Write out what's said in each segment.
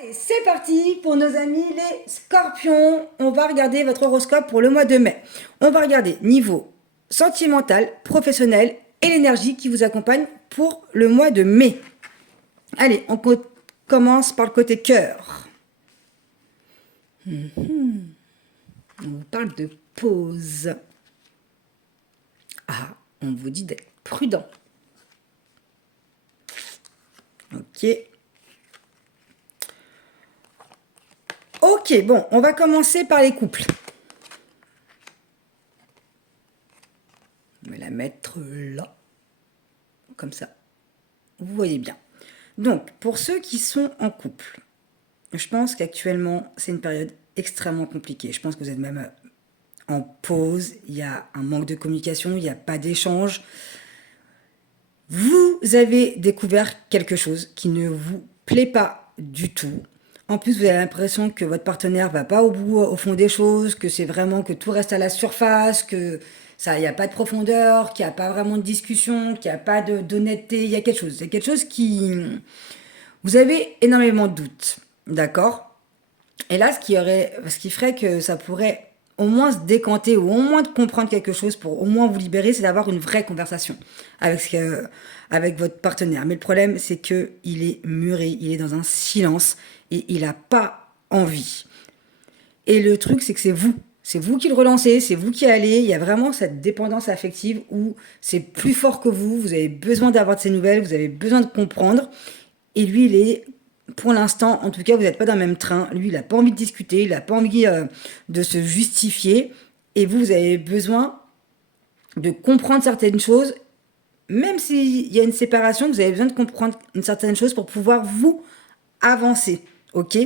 Et c'est parti pour nos amis les scorpions. On va regarder votre horoscope pour le mois de mai. On va regarder niveau sentimental, professionnel et l'énergie qui vous accompagne pour le mois de mai. Allez, on commence par le côté cœur. On vous parle de pause. Ah, on vous dit d'être prudent. Ok. Ok, bon, on va commencer par les couples. On va la mettre là. Comme ça. Vous voyez bien. Donc, pour ceux qui sont en couple, je pense qu'actuellement, c'est une période extrêmement compliquée. Je pense que vous êtes même en pause, il y a un manque de communication, il n'y a pas d'échange. Vous avez découvert quelque chose qui ne vous plaît pas du tout. En plus, vous avez l'impression que votre partenaire va pas au bout, au fond des choses, que c'est vraiment que tout reste à la surface, que ça, il n'y a pas de profondeur, qu'il n'y a pas vraiment de discussion, qu'il n'y a pas d'honnêteté. Il y a quelque chose. Il y a quelque chose qui, vous avez énormément de doutes, d'accord? Et là, ce qui ferait que ça pourrait au moins se décanter ou au moins de comprendre quelque chose pour au moins vous libérer, c'est d'avoir une vraie conversation avec votre partenaire. Mais le problème, c'est que il est muré, il est dans un silence et il n'a pas envie. Et le truc, c'est que c'est vous. C'est vous qui le relancez, c'est vous qui allez. Il y a vraiment cette dépendance affective où c'est plus fort que vous avez besoin d'avoir de ces nouvelles, vous avez besoin de comprendre. Et lui, il est, pour l'instant, en tout cas, vous n'êtes pas dans le même train. Lui, il n'a pas envie de discuter, il n'a pas envie de se justifier. Et vous avez besoin de comprendre certaines choses. Même s'il y a une séparation, vous avez besoin de comprendre une certaine chose pour pouvoir vous avancer. Ok?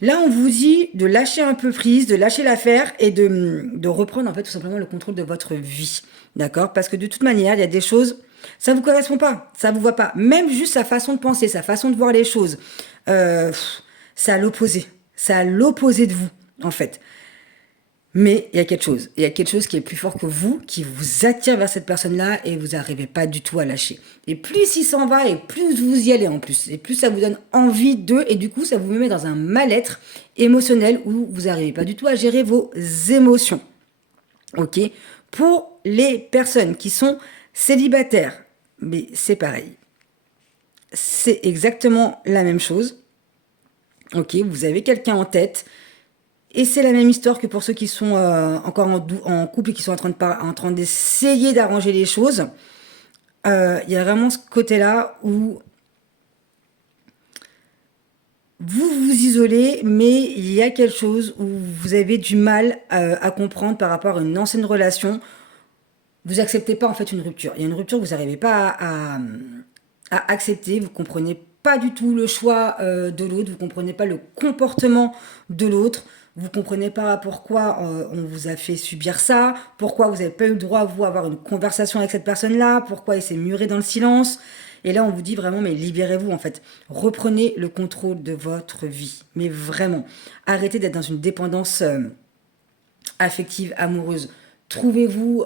Là, on vous dit de lâcher un peu prise, de lâcher l'affaire et de reprendre en fait tout simplement le contrôle de votre vie. D'accord? Parce que de toute manière, il y a des choses, ça vous correspond pas, ça vous voit pas. Même juste sa façon de penser, sa façon de voir les choses, euh, c'est à l'opposé. C'est à l'opposé de vous, en fait. Mais il y a quelque chose. Il y a quelque chose qui est plus fort que vous, qui vous attire vers cette personne-là et vous n'arrivez pas du tout à lâcher. Et plus il s'en va et plus vous y allez en plus. Et plus ça vous donne envie d'eux et du coup ça vous met dans un mal-être émotionnel où vous n'arrivez pas du tout à gérer vos émotions. Ok? Pour les personnes qui sont célibataires, mais c'est pareil. C'est exactement la même chose. Ok? Vous avez quelqu'un en tête. Et c'est la même histoire que pour ceux qui sont encore en couple et qui sont en train d'essayer d'arranger les choses. Il y a vraiment ce côté-là où vous vous isolez, mais il y a quelque chose où vous avez du mal à comprendre par rapport à une ancienne relation. Vous acceptez pas en fait une rupture. Il y a une rupture que vous n'arrivez pas à accepter. Vous comprenez pas du tout le choix de l'autre. Vous comprenez pas le comportement de l'autre. Vous comprenez pas pourquoi on vous a fait subir ça, pourquoi vous n'avez pas eu le droit, vous, à avoir une conversation avec cette personne-là, pourquoi il s'est muré dans le silence. Et là, on vous dit vraiment, mais libérez-vous en fait. Reprenez le contrôle de votre vie. Mais vraiment, arrêtez d'être dans une dépendance affective, amoureuse. Trouvez-vous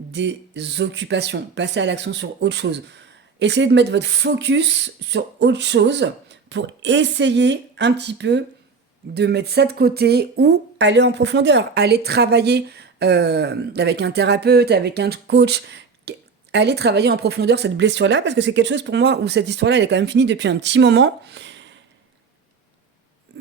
des occupations. Passez à l'action sur autre chose. Essayez de mettre votre focus sur autre chose pour essayer un petit peu de mettre ça de côté ou aller en profondeur, aller travailler avec un thérapeute, avec un coach, aller travailler en profondeur cette blessure-là, parce que c'est quelque chose pour moi où cette histoire-là, elle est quand même finie depuis un petit moment,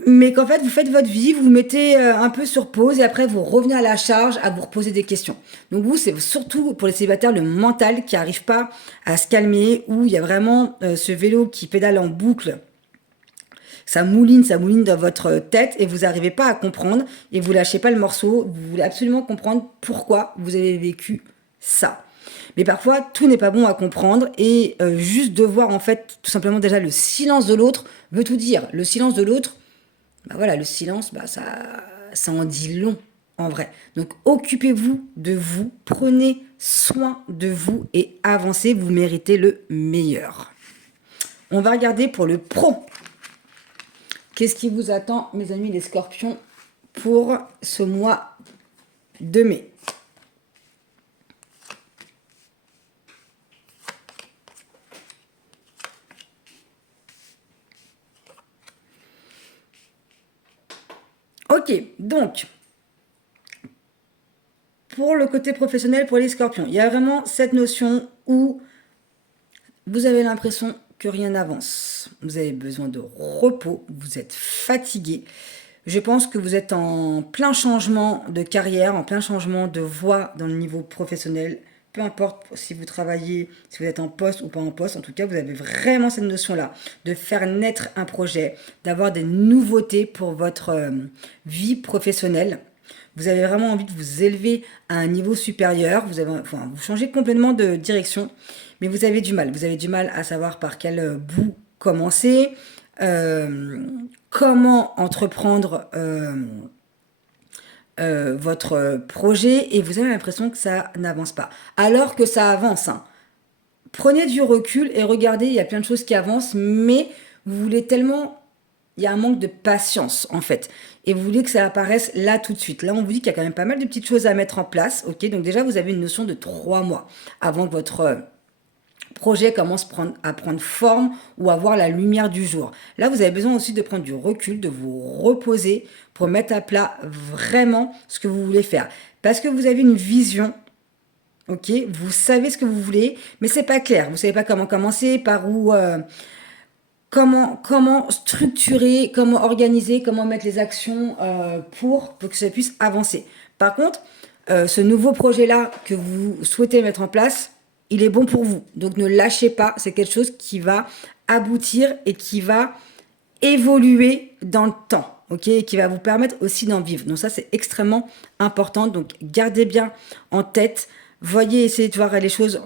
mais qu'en fait, vous faites votre vie, vous vous mettez un peu sur pause et après, vous revenez à la charge à vous reposer des questions. Donc vous, c'est surtout pour les célibataires le mental qui n'arrive pas à se calmer, où il y a vraiment ce vélo qui pédale en boucle. Ça mouline dans votre tête et vous n'arrivez pas à comprendre et vous lâchez pas le morceau. Vous voulez absolument comprendre pourquoi vous avez vécu ça. Mais parfois, tout n'est pas bon à comprendre et juste de voir en fait tout simplement déjà le silence de l'autre veut tout dire. Le silence de l'autre, bah voilà, le silence, bah ça en dit long en vrai. Donc occupez-vous de vous, prenez soin de vous et avancez, vous méritez le meilleur. On va regarder pour le pro. Qu'est-ce qui vous attend, mes amis les scorpions, pour ce mois de mai? Ok, donc, pour le côté professionnel, pour les scorpions, il y a vraiment cette notion où vous avez l'impression que rien n'avance. Vous avez besoin de repos, vous êtes fatigué. Je pense que vous êtes en plein changement de carrière, en plein changement de voie dans le niveau professionnel. Peu importe si vous travaillez, si vous êtes en poste ou pas en poste, en tout cas, vous avez vraiment cette notion-là de faire naître un projet, d'avoir des nouveautés pour votre vie professionnelle. Vous avez vraiment envie de vous élever à un niveau supérieur. Vous changez complètement de direction, mais vous avez du mal. Vous avez du mal à savoir par quel bout commencer, euh, comment entreprendre votre projet, et vous avez l'impression que ça n'avance pas. Alors que ça avance, hein. Prenez du recul et regardez, il y a plein de choses qui avancent, mais vous voulez tellement, il y a un manque de patience en fait. Et vous voulez que ça apparaisse là tout de suite. Là, on vous dit qu'il y a quand même pas mal de petites choses à mettre en place. Ok, donc déjà, vous avez une notion de 3 mois avant que votre projet commence à prendre forme ou à voir la lumière du jour. Là, vous avez besoin aussi de prendre du recul, de vous reposer pour mettre à plat vraiment ce que vous voulez faire. Parce que vous avez une vision. Ok, vous savez ce que vous voulez, mais c'est pas clair. Vous savez pas comment commencer, par où, comment structurer, comment organiser, comment mettre les actions pour que ça puisse avancer. Par contre, ce nouveau projet-là que vous souhaitez mettre en place, il est bon pour vous. Donc ne lâchez pas, c'est quelque chose qui va aboutir et qui va évoluer dans le temps, ok, et qui va vous permettre aussi d'en vivre. Donc ça, c'est extrêmement important. Donc gardez bien en tête, voyez, essayez de voir les choses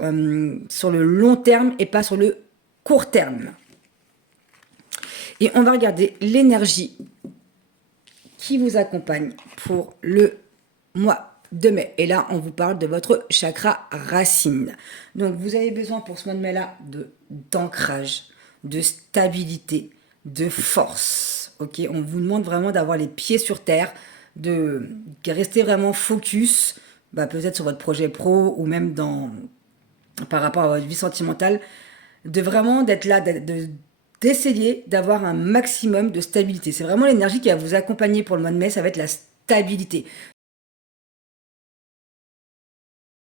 sur le long terme et pas sur le court terme. Et on va regarder l'énergie qui vous accompagne pour le mois de mai. Et là, on vous parle de votre chakra racine. Donc, vous avez besoin pour ce mois de mai-là d'ancrage, de stabilité, de force. Ok, on vous demande vraiment d'avoir les pieds sur terre, de rester vraiment focus, peut-être sur votre projet pro ou même par rapport à votre vie sentimentale, de vraiment d'être là, d'essayer d'avoir un maximum de stabilité. C'est vraiment l'énergie qui va vous accompagner pour le mois de mai, ça va être la stabilité.